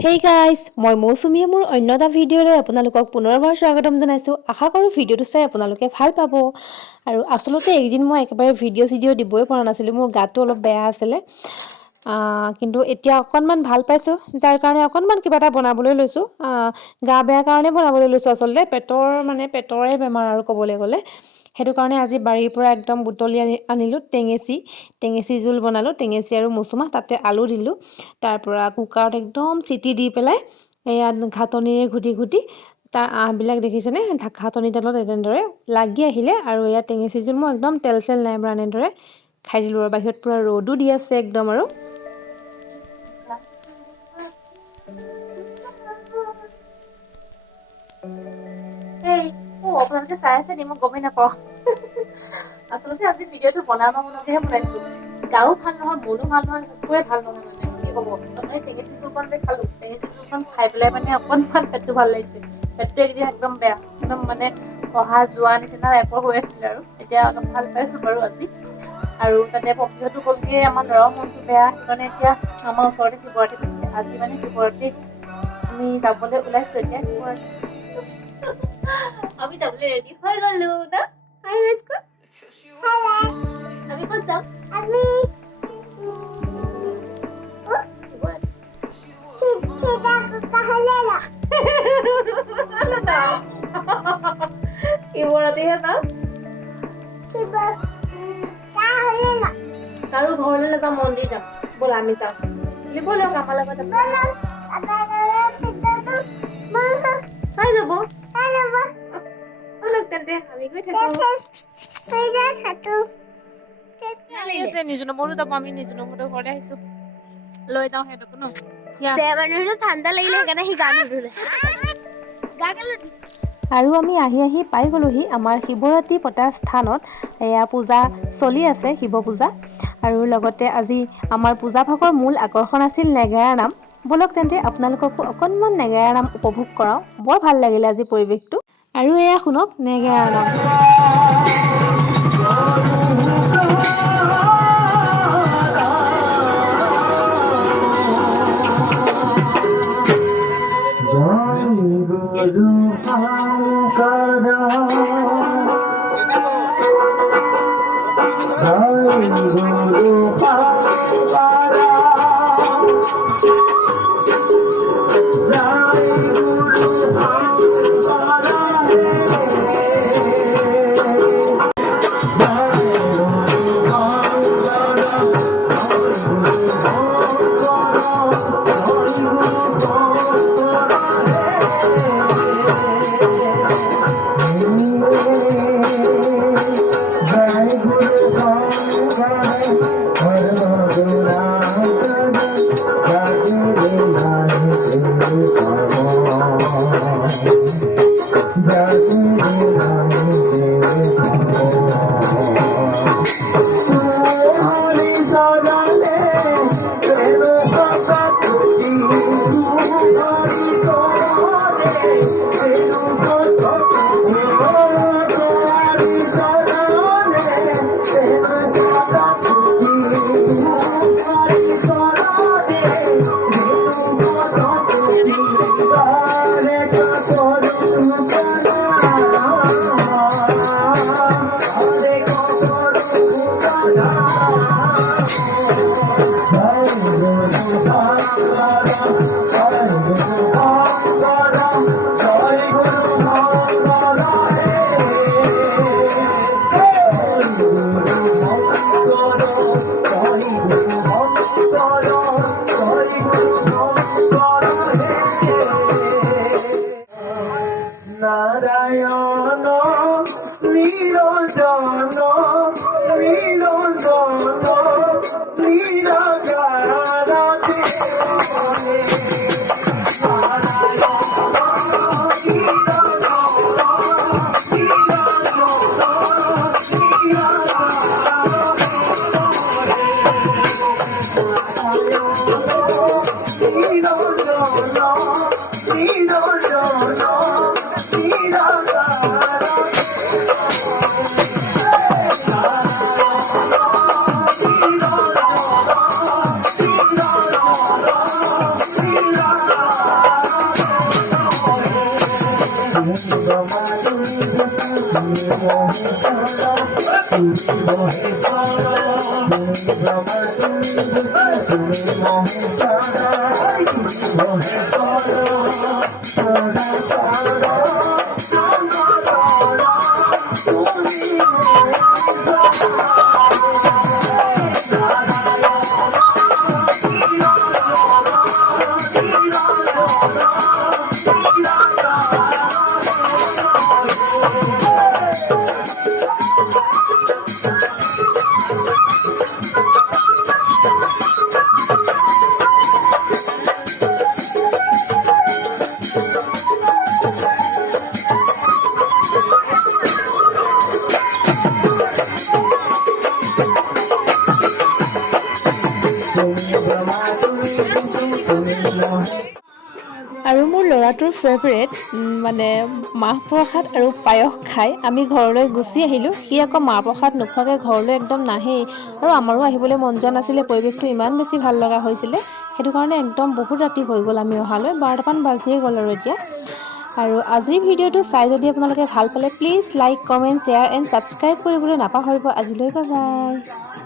Hey guys, মই মৌচুমীয়ে মোৰ অন্য এটা ভিডিঅ'লৈ আপোনালোকক পুনৰবাৰ স্বাগতম জনাইছোঁ। আশা কৰোঁ ভিডিঅ'টো চাই আপোনালোকে ভাল পাব। আৰু আচলতে এইকেইদিন মই একেবাৰে ভিডিঅ' দিবই পৰা নাছিলোঁ, মোৰ গাটো অলপ বেয়া আছিলে। কিন্তু এতিয়া অকণমান ভাল পাইছোঁ, যাৰ কাৰণে অকণমান কিবা এটা বনাবলৈ লৈছোঁ। গা বেয়া কাৰণে বনাবলৈ লৈছোঁ, আচলতে পেটৰে বেমাৰ আৰু ক'বলৈ গ'লে। সেইটো কাৰণে আজি বাৰীৰ পৰা একদম বুটলি আনিলোঁ টেঙেচি জোল বনালোঁ, টেঙেচি আৰু মচুমাহ, তাতে আলু দিলোঁ। তাৰ পৰা কুকাৰত একদম চিটি দি পেলাই এয়া ঘাটনিৰে ঘুটি তাৰ আঁহবিলাক দেখিছেনে, ঘাটনি তেলত এনেদৰে লাগি আহিলে। আৰু এয়া টেঙেচি জোল মই একদম তেল চেল নাই পৰা এনেদৰে খাই দিলোঁ। আৰু বাহিৰত পূৰা ৰ'দো দি আছে একদম। আৰু আপোনালোকে চাই আছে নি? মই গমেই নাপাওঁ। আচলতে আজি ভিডিঅ'টো বনাবলৈহে বনাইছো। গাও ভাল নহয়, মনো ভাল নহয়, একোৱে ভাল নহয়। মানে কি ক'ব, প্ৰথমে টেঙেচি জোলকণ যে খালো, টেঙেচি জোলকণ খাই পেলাই মানে অকণমান পেটটো ভাল লাগিছে। পেটটো এইকেইদিন একদম বেয়া, একদম মানে অহা যোৱা নিচিনা টাইপৰ হৈ আছিলে। আৰু এতিয়া অলপ ভাল পাইছো বাৰু আজি। আৰু তাতে পপিহঁতো গ'লগে, আমাৰ ল'ৰাও মনটো বেয়া। সেইটো কাৰণে এতিয়া আমাৰ ওচৰতে শিৱৰাত্ৰি পাতিছে। আজি মানে শিৱৰাত্ৰিত আমি যাবলৈ ওলাইছো। এতিয়া শিৱৰাত্ৰি আমি যাবলৈ ৰেডি হৈ গলো ন। আমি ক'ত যাম? শিৱৰাত্ৰিহে যাম। কাৰো ঘৰলৈ নাযাম, মন্দিৰ যাম। ব'লা আমি যাম। ব'লক আমাৰ লগত। চাই যাব তেন্তে আমি গৈ থাকো। নিজ নম্বৰতো যাব। আমি নিজ নম্বৰতো ঘৰলৈ আহিছো। লৈ যাওঁ সিহঁতকো ন। ঠাণ্ডা লাগিলে সেইকাৰণে সি গা নুধুলে। আৰু আমি আহি পাই গ'লোহি আমাৰ শিৱৰাত্ৰি পতা স্থানত। এয়া পূজা চলি আছে, শিৱ পূজা। আৰু লগতে আজি আমাৰ পূজা ভাগৰ মূল আকৰ্ষণ আছিল নেগেৰা নাম। ব'লক তেন্তে আপোনালোককো অকণমান নেগেৰা নাম উপভোগ কৰাওঁ। বৰ ভাল লাগিলে আজি পৰিৱেশটো। আৰু এয়া শুনক নেগেৰা নাম। আৰু মোৰ ল'ৰাটোৰ ফেভৰেট মানে মাহ প্ৰসাদ আৰু পায়স খাই আমি ঘৰলৈ গুচি আহিলোঁ। সি আকৌ মাহ প্ৰসাদ নোখোৱাকৈ ঘৰলৈ একদম নাহেই, আৰু আমাৰো আহিবলৈ মন যোৱা নাছিলে। পৰিৱেশটো ইমান বেছি ভাল লগা হৈছিলে, সেইটো কাৰণে একদম বহুত ৰাতি হৈ গ'ল আমি অহালৈ, 12টামান বাজিয়ে গ'ল আৰু এতিয়া। আৰু আজিৰ ভিডিঅ'টো চাই যদি আপোনালোকে ভাল পালে please like, comment, share and subscribe কৰিবলৈ নাপাহৰিব। আজিলৈ বাই বাই।